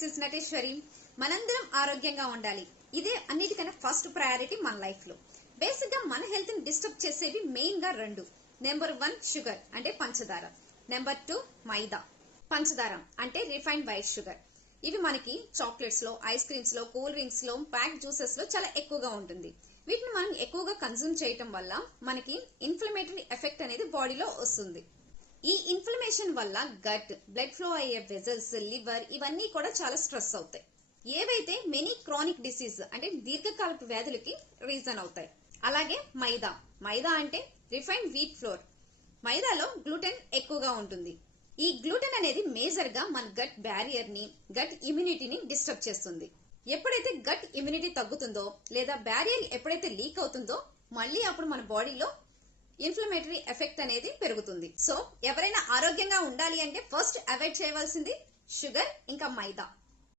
This is Nateshwari. మనందరం ఆరోగ్యంగా ఉండాలి. ఇదే అన్నిటికన్నా ఫస్ట్ ప్రయారిటీ మన లైఫ్ లో. బేసిక్ గా మన హెల్త్ ని డిస్టర్బ్ చేసేవి మెయిన్ గా రెండు. నెంబర్ 1 షుగర్ అంటే పంచదార. నెంబర్ 2 మైదా. పంచదార అంటే రిఫైన్డ్ వైట్ షుగర్. ఇవి మనకి చాక్లెట్స్ లో, ఐస్ క్రీమ్స్ లో, కూల్ డ్రింక్స్ లో, ప్యాక్ జ్యూసెస్ లో చాలా ఎక్కువగా ఉంటుంది. వీటిని మనం ఎక్కువగా కన్జ్యూమ్ చేయటం వల్ల మనకి ఇన్ఫ్లమేటరీ ఎఫెక్ట్ అనేది బాడీలో వస్తుంది. ఈ ఇన్ఫ్లమేషన్ వల్ల గట్, బ్లడ్ ఫ్లో అయ్యే వెజల్స్, లివర్ ఇవన్నీ కూడా చాలా స్ట్రెస్ అవుతాయి. ఏవైతే మెనీ క్రానిక్ డిసీజ్ అంటే దీర్ఘకాలపు వ్యాధులకి రీజన్ అవుతాయి. అలాగే మైదా. మైదా అంటే రిఫైన్డ్ వీట్ ఫ్లోర్. మైదాలో గ్లూటెన్ ఎక్కువగా ఉంటుంది. ఈ గ్లూటెన్ అనేది మేజర్ గా మన గట్ బ్యారియర్ ని, గట్ ఇమ్యూనిటీని డిస్టర్బ్ చేస్తుంది. ఎప్పుడైతే గట్ ఇమ్యూనిటీ తగ్గుతుందో లేదా బ్యారియర్ ఎప్పుడైతే లీక్ అవుతుందో మళ్ళీ అప్పుడు మన బాడీలో ఇన్ఫ్లమేటరీ ఎఫెక్ట్ అనేది పెరుగుతుంది. సో ఎవరైనా ఆరోగ్యంగా ఉండాలి అంటే ఫస్ట్ అవాయిడ్ చేయవలసింది షుగర్ ఇంకా మైదా.